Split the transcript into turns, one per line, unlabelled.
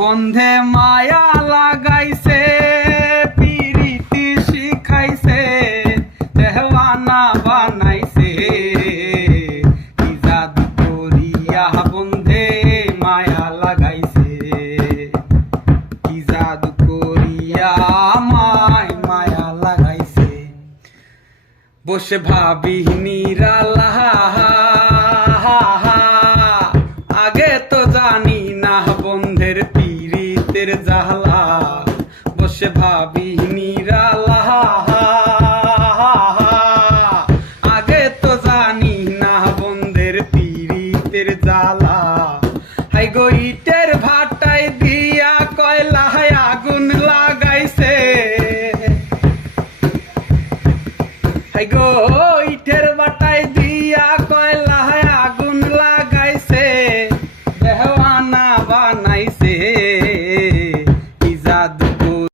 বন্ধে মায়া লাগাইছে, পিরিতি শিখাইছে দেহওয়ানা বানাইছে। কি জাদু করিয়া বন্ধে মায়া লাগাইছে? কি জাদু করিয়া মায় মায়া লাগাইছে? বসে ভাবি নিরালা মনের জাহালা বসে ভাবি নিরালা আগে তো জানি না বন্ধের পিড়িতের জ্বালা। হাই গো ইটের ভাটাই দিয়া কয়লা আগুন লাগাইছে। হাই গো